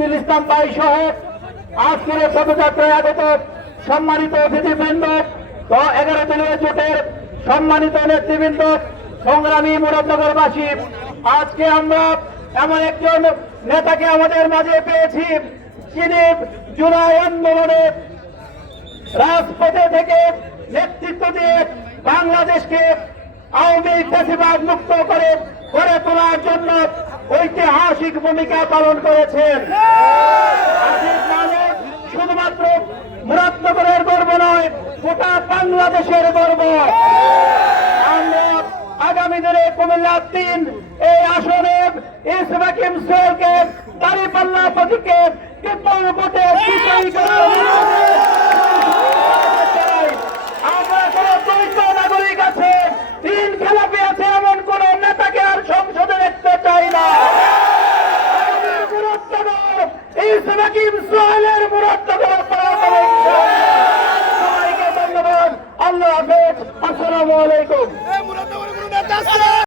লুৎফুল ইসলাম ভাই সহ আজকের পদযাত্রায় আগত সম্মানিত অতিথিবৃন্দ, 11 দলীয় জোটের সম্মানিত নেতৃবৃন্দ, সংগ্রামী মুরাদনগরবাসী, আজকে আমরা এমন একজন নেতাকে আমাদের মাঝে পেয়েছি যিনি জুলাই আন্দোলনে রাজপথে থেকে নেতৃত্ব দিয়ে বাংলাদেশকে আওয়ামী ফ্যাসিবাদ মুক্ত করে গড়ে তোলার জন্য ঐতিহাসিক ভূমিকা পালন করেছেন। আজিজ মালিক শুধুমাত্র মুরাদনগরের গর্ব নয়, গোটা বাংলাদেশের গর্ব। আমরা আগামী দিনে কুমিল্লা 3 এই আসনে ইসমাইল হাকিম সোহেলকে দাঁড়িপাল্লা প্রতীকে বিপুল ভোটে বিজয়ী করার আমরা কোন দলিত নাগরিক আছে, 3 খেলাপি আছে এমন কোন নেতাকে আর সংসদে দেখতে চাই না। ইসমাইল হাকিম সোহেলের মুরাদনগর সবাইকে ধন্যবাদ। আল্লাহ হাফেজ। আসসালামু আলাইকুম।